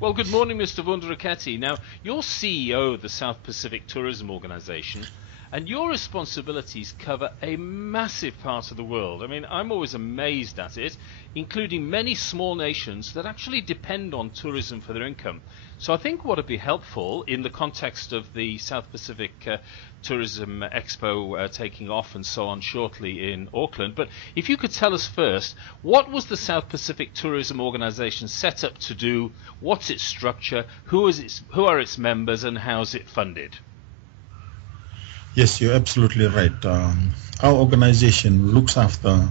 Well, good morning, Mr. Wunderketti. Now, you're CEO of the South Pacific Tourism Organization, and your responsibilities cover a massive part of the world. I mean, I'm always amazed at it, including many small nations that actually depend on tourism for their income. So I think what would be helpful in the context of the South Pacific Tourism Expo taking off and so on shortly in Auckland, but if you could tell us first, what was the South Pacific Tourism Organization set up to do? What's its structure? Who are its members, and how's it funded? Yes, you're absolutely right. Our organization looks after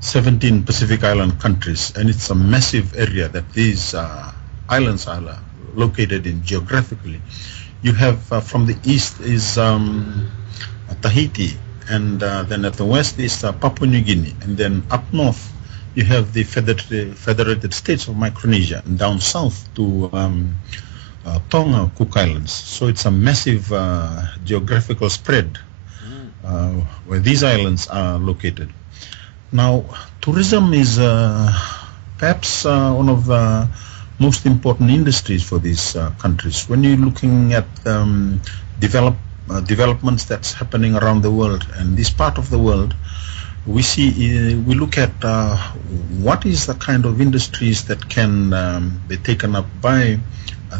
17 Pacific Island countries, and it's a massive area that these islands are located in geographically. You have from the east is Tahiti, and then at the west is Papua New Guinea, and then up north you have the Federated States of Micronesia, and down south to Tonga, Cook Islands. So it's a massive geographical spread where these islands are located. Now, tourism is perhaps one of the most important industries for these countries. When you're looking at developments that's happening around the world and this part of the world, we look at what is the kind of industries that can be taken up by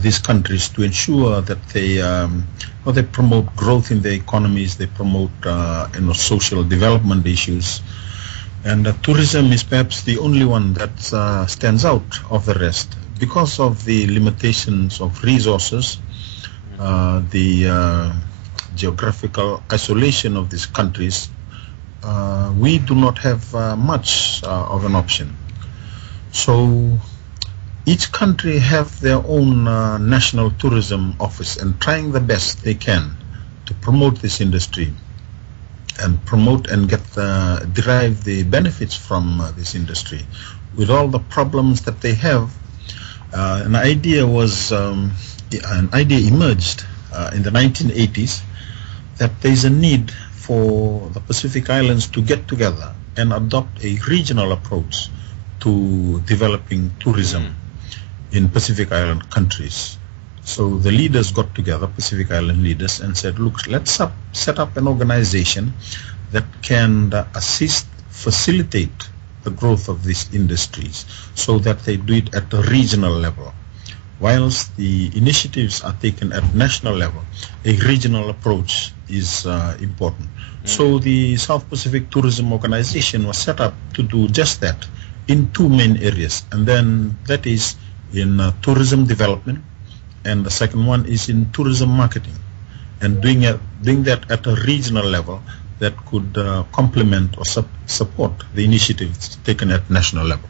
these countries to ensure that they promote growth in their economies, they promote social development issues. And tourism is perhaps the only one that stands out of the rest because of the limitations of resources, the geographical isolation of these countries. We do not have much of an option. So each country have their own national tourism office and trying the best they can to promote this industry and promote and derive the benefits from this industry. With all the problems that they have, an idea emerged in the 1980s that there is a need for the Pacific Islands to get together and adopt a regional approach to developing tourism in Pacific Island countries. So the leaders got together, Pacific Island leaders, and said, look, let's set up an organization that can facilitate the growth of these industries so that they do it at a regional level. Whilst the initiatives are taken at national level, a regional approach is important. So the South Pacific Tourism Organization was set up to do just that in two main areas, and then that is in tourism development, and the second one is in tourism marketing, and doing that at a regional level that could complement or support the initiatives taken at national level.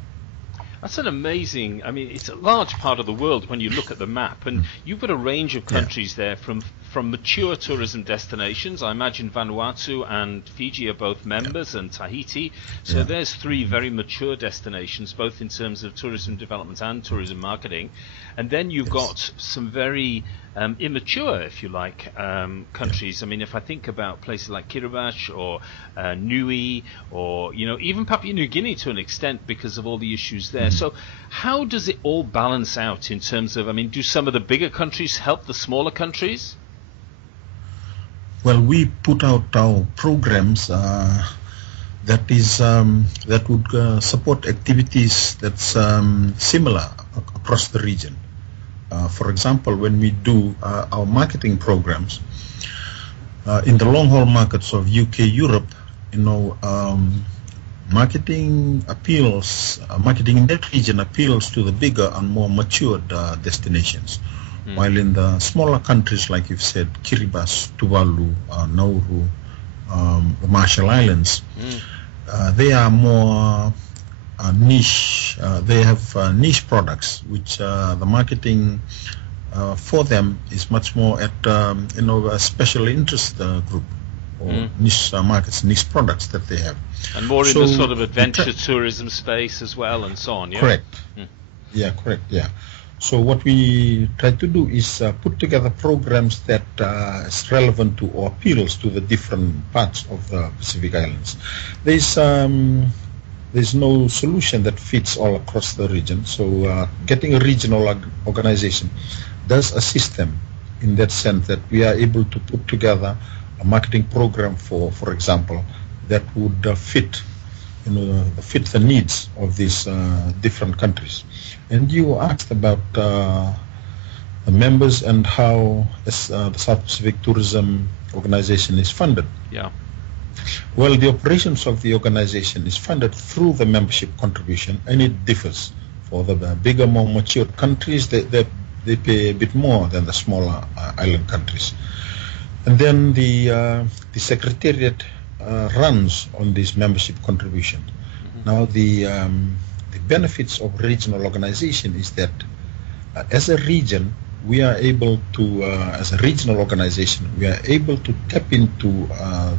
That's an amazing, I mean, it's a large part of the world when you look at the map, and you've got a range of countries there from mature tourism destinations. I imagine Vanuatu and Fiji are both members, and Tahiti. So there's three very mature destinations, both in terms of tourism development and tourism marketing. And then you've got some very immature, if you like, countries. I mean, if I think about places like Kiribati or Niue, or even Papua New Guinea to an extent because of all the issues there. So how does it all balance out in terms of, I mean, do some of the bigger countries help the smaller countries? Well, we put out our programs that would support activities that's similar across the region. For example, when we do our marketing programs in the long-haul markets of UK, Europe, marketing in that region appeals to the bigger and more matured destinations. While in the smaller countries, like you've said, Kiribati, Tuvalu, Nauru, the Marshall Islands, they are more niche. They have niche products, which the marketing for them is much more at a special interest group or niche markets, niche products that they have. And more in the sort of adventure tourism space as well, and so on. Yeah? Correct. Yeah, correct. Yeah. So what we try to do is put together programs that is relevant to or appeals to the different parts of the Pacific Islands. There's there's no solution that fits all across the region. So getting a regional organization does assist them in that sense, that we are able to put together a marketing program, for example, that would fit the needs of these different countries. And you asked about the members and how the South Pacific Tourism Organization is funded. Yeah. Well, the operations of the organization is funded through the membership contribution, and it differs. For the bigger, more mature countries, they pay a bit more than the smaller island countries. And then the Secretariat runs on this membership contribution. Mm-hmm. Now, the benefits of regional organization is that as a region, we are able to, as a regional organization, we are able to tap into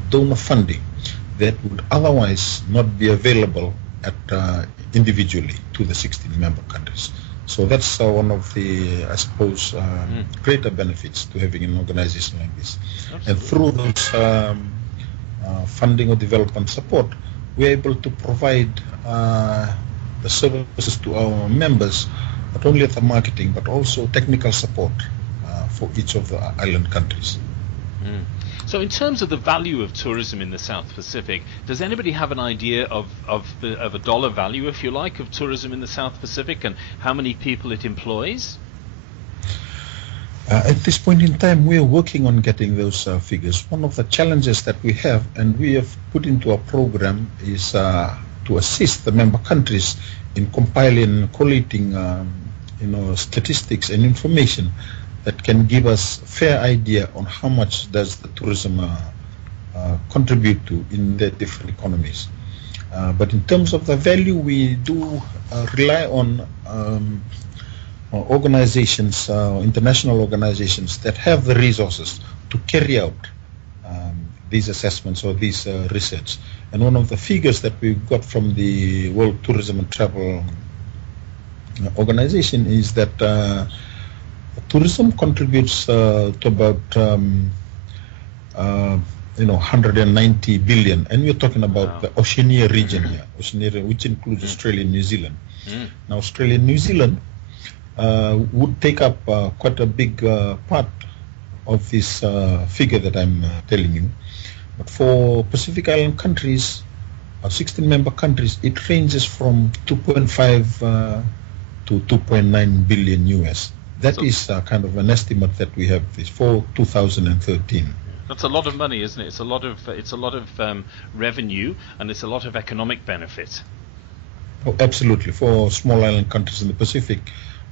donor funding that would otherwise not be available at individually to the 16 member countries. So that's one of the, I suppose, greater benefits to having an organization like this. Absolutely. And through those funding or development support, we're able to provide the services to our members, not only at the marketing, but also technical support for each of the island countries. Mm. So in terms of the value of tourism in the South Pacific, does anybody have an idea of a dollar value, if you like, of tourism in the South Pacific and how many people it employs? At this point in time, we are working on getting those figures. One of the challenges that we have, and we have put into our program, is to assist the member countries in compiling and collating statistics and information that can give us a fair idea on how much does the tourism contribute to in the different economies. But in terms of the value, we do rely on organizations, international organizations that have the resources to carry out these assessments or these research. And one of the figures that we got from the World Tourism and Travel Organization is that tourism contributes to about 190 billion, and we're talking about the Oceania region here, Oceania, which includes Australia and New Zealand. Now, Australia and New Zealand would take up quite a big part of this figure that I'm telling you. But for Pacific Island countries, 16 member countries, it ranges from 2.5 to 2.9 billion US. That is kind of an estimate that we have for 2013. That's a lot of money, isn't it? It's a lot of revenue, and it's a lot of economic benefit. Oh, absolutely. For small island countries in the Pacific,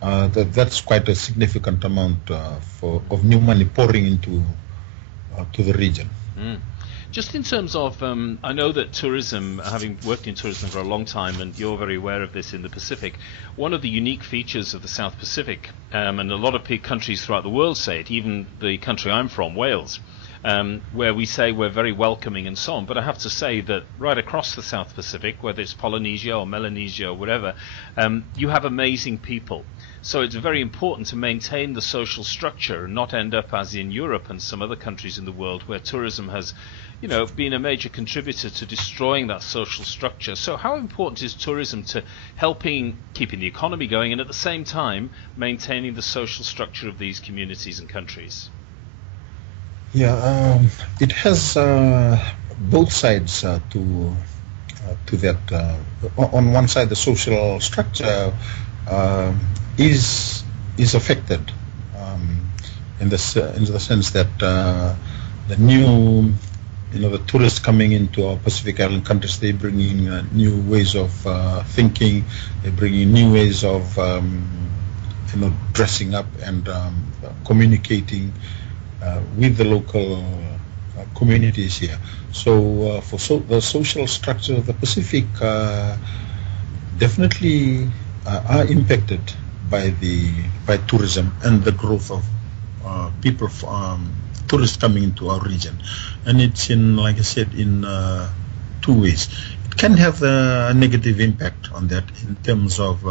that's quite a significant amount of new money pouring into to the region. Mm. Just in terms of, I know that tourism, having worked in tourism for a long time, and you're very aware of this in the Pacific, one of the unique features of the South Pacific, and a lot of countries throughout the world say it, even the country I'm from, Wales, where we say we're very welcoming and so on. But I have to say that right across the South Pacific, whether it's Polynesia or Melanesia or whatever, you have amazing people. So it's very important to maintain the social structure and not end up as in Europe and some other countries in the world where tourism has, been a major contributor to destroying that social structure. So how important is tourism to keeping the economy going and at the same time maintaining the social structure of these communities and countries? Yeah, it has both sides to that. On one side, the social structure is affected in the sense that the new, the tourists coming into our Pacific Island countries, they bring in new ways of thinking. They bring in new ways of dressing up and communicating with the local communities here. So the social structure of the Pacific definitely are impacted by tourism and the growth of tourists coming into our region. And it's like I said, in two ways. It can have a negative impact on that in terms of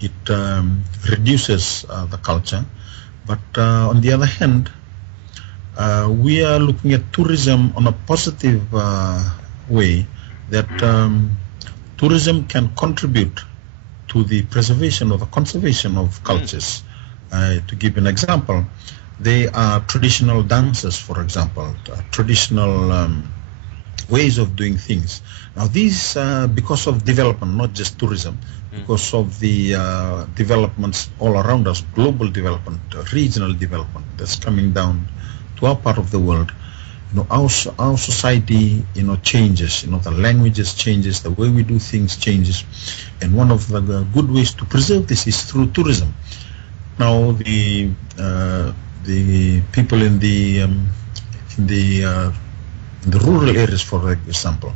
it reduces the culture. But on the other hand, we are looking at tourism on a positive way, that tourism can contribute to the preservation or the conservation of cultures. To give an example, they are traditional dances, for example, traditional ways of doing things. Now these, because of development, not just tourism, because of the developments all around us, global development, regional development that's coming down to our part of the world, our society, changes. The languages changes, the way we do things changes, and one of the good ways to preserve this is through tourism. Now the people in the rural areas, for example,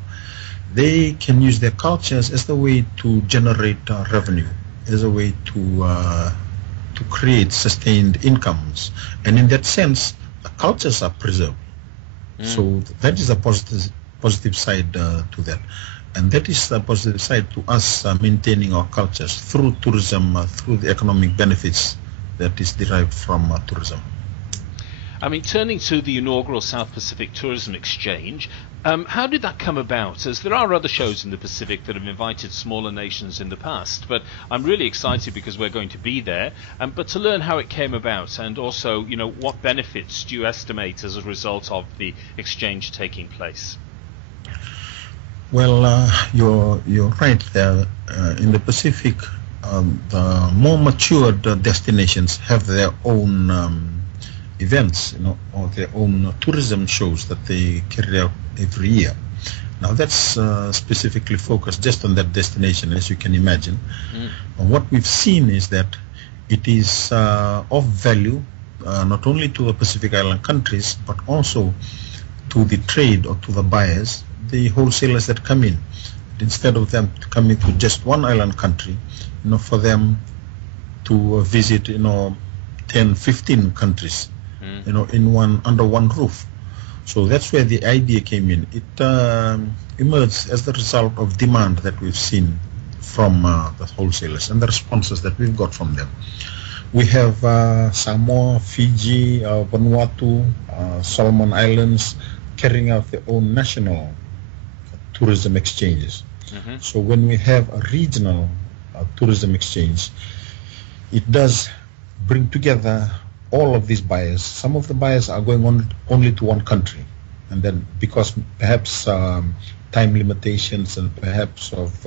they can use their cultures as the way to generate revenue, as a way to create sustained incomes, and in that sense, the cultures are preserved. So that is a positive side to that, and that is the positive side to us maintaining our cultures through tourism, through the economic benefits that is derived from tourism. I mean, turning to the inaugural South Pacific Tourism Exchange, how did that come about? As there are other shows in the Pacific that have invited smaller nations in the past, but I'm really excited because we're going to be there, but to learn how it came about, and also, what benefits do you estimate as a result of the exchange taking place? Well, you're right there. In the Pacific, the more matured destinations have their own events, or their own tourism shows that they carry out every year. Now that's specifically focused just on that destination, as you can imagine. What we've seen is that it is of value not only to the Pacific Island countries, but also to the trade or to the buyers, the wholesalers that come in. Instead of them coming to just one island country, for them to visit 10, 15 countries, under one roof. So that's where the idea came in. It emerged as the result of demand that we've seen from the wholesalers and the responses that we've got from them. We have Samoa, Fiji, Vanuatu, Solomon Islands carrying out their own national tourism exchanges. So when we have a regional tourism exchange, it does bring together all of these buyers. Some of the buyers are going on only to one country, and then because perhaps time limitations and perhaps of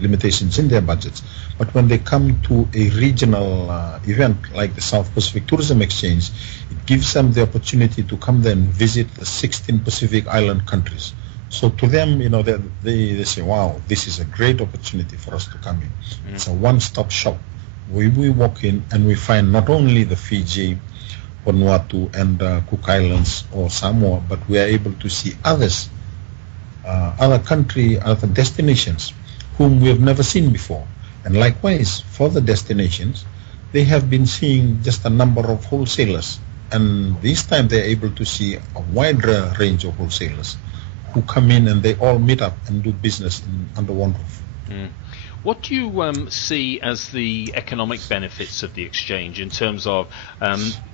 limitations in their budgets, but when they come to a regional event like the South Pacific Tourism Exchange, it gives them the opportunity to come there and visit the 16 Pacific Island countries. So to them, they say, wow, this is a great opportunity for us to come in. It's a one-stop shop. We walk in and we find not only the Fiji, Vanuatu, and Cook Islands or Samoa, but we are able to see others, other destinations whom we have never seen before. And likewise, for the destinations, they have been seeing just a number of wholesalers. And this time they're able to see a wider range of wholesalers who come in and they all meet up and do business under one roof. What do you see as the economic benefits of the exchange in terms of,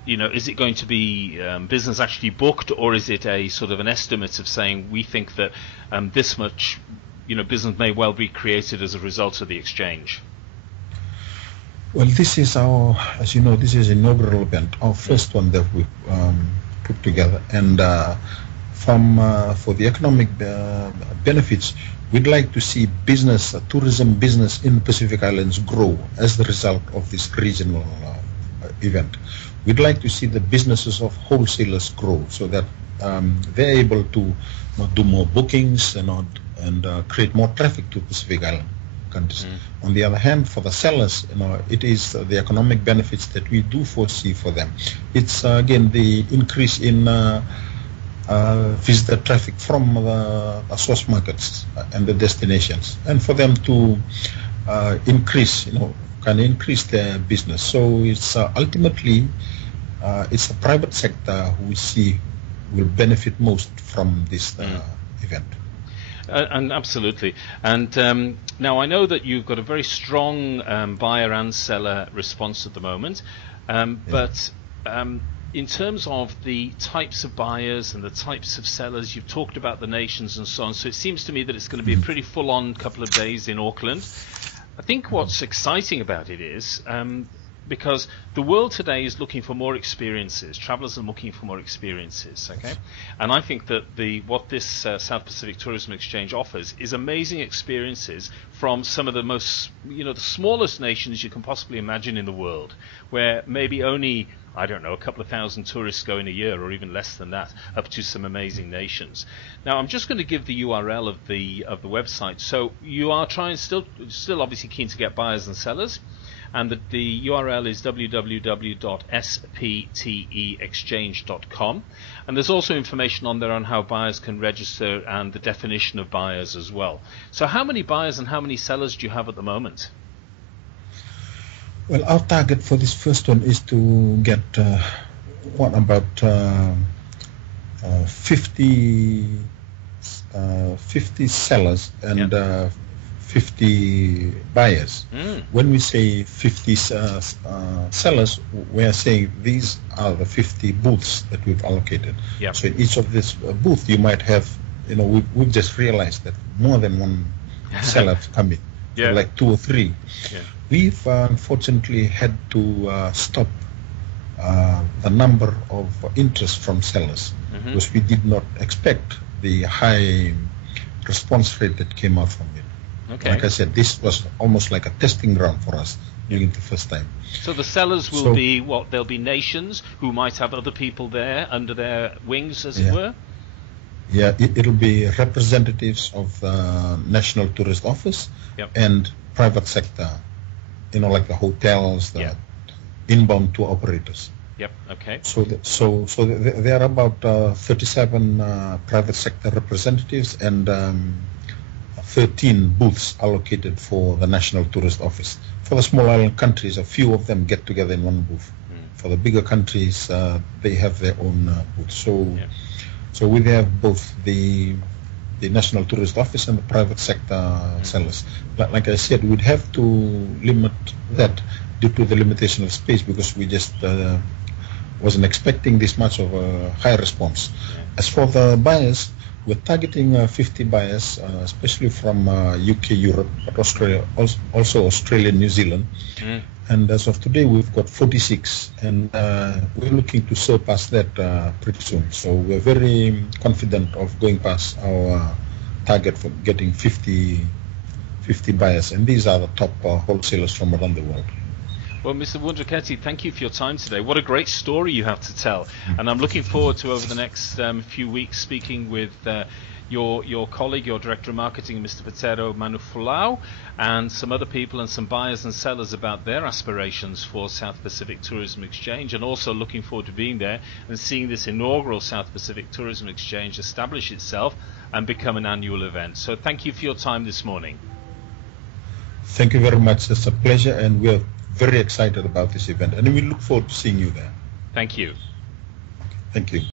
is it going to be business actually booked, or is it a sort of an estimate of saying we think that this much, business may well be created as a result of the exchange? Well, this is as you know, this is an inaugural event, our first one that we put together, and for the economic benefits, we'd like to see tourism business in the Pacific Islands grow as the result of this regional event. We'd like to see the businesses of wholesalers grow so that they're able to do more bookings and create more traffic to Pacific Island countries. On the other hand, for the sellers, it is the economic benefits that we do foresee for them. It's again the increase in visitor traffic from the source markets and the destinations, and for them to increase their business. So it's ultimately it's the private sector who we see will benefit most from this event. And absolutely. And now I know that you've got a very strong buyer and seller response at the moment, but in terms of the types of buyers and the types of sellers, you've talked about the nations and so on. So it seems to me that it's going to be a pretty full-on couple of days in Auckland. I think what's exciting about it is because the world today is looking for more experiences. Travelers are looking for more experiences, okay? And I think that what this South Pacific Tourism Exchange offers is amazing experiences from some of the most, the smallest nations you can possibly imagine in the world, where maybe only, I don't know, a couple of thousand tourists go in a year, or even less than that, up to some amazing nations. Now, I'm just going to give the URL of the website. So you are still obviously keen to get buyers and sellers. And the URL is www.spteexchange.com. And there's also information on there on how buyers can register and the definition of buyers as well. So how many buyers and how many sellers do you have at the moment? Well, our target for this first one is to get about 50 sellers and 50 buyers. When we say 50 sellers, we are saying these are the 50 booths that we've allocated. Yep. So in each of this booth, you might have, we've just realized that more than one seller come in, yeah. so like 2 or 3. Yeah. We've unfortunately had to stop the number of interest from sellers because we did not expect the high response rate that came out from it. Okay. Like I said, this was almost like a testing ground for us during the first time. So the sellers will be what? They'll be nations who might have other people there under their wings, as it were? Yeah, it'll be representatives of the National Tourist Office and private sector, like the hotels, the inbound tour operators. Yep, okay. So there are about 37 private sector representatives and 13 booths allocated for the National Tourist Office. For the small island countries, a few of them get together in one booth. For the bigger countries, they have their own booth. So we have both the National Tourist Office and the private sector sellers. Like I said, we'd have to limit that due to the limitation of space because we just wasn't expecting this much of a high response. As for the buyers, we're targeting 50 buyers, especially from UK, Europe, but Australia, also Australia, New Zealand. And as of today, we've got 46, and we're looking to surpass that pretty soon. So we're very confident of going past our target for getting 50 buyers, and these are the top wholesalers from around the world. Well, Mr. Wundraketi, thank you for your time today. What a great story you have to tell. And I'm looking forward to, over the next few weeks, speaking with your colleague, your Director of Marketing, Mr. Petero Manufulau, and some other people and some buyers and sellers about their aspirations for South Pacific Tourism Exchange, and also looking forward to being there and seeing this inaugural South Pacific Tourism Exchange establish itself and become an annual event. So thank you for your time this morning. Thank you very much. It's a pleasure, and we're very excited about this event, and we look forward to seeing you there. Thank you. Thank you.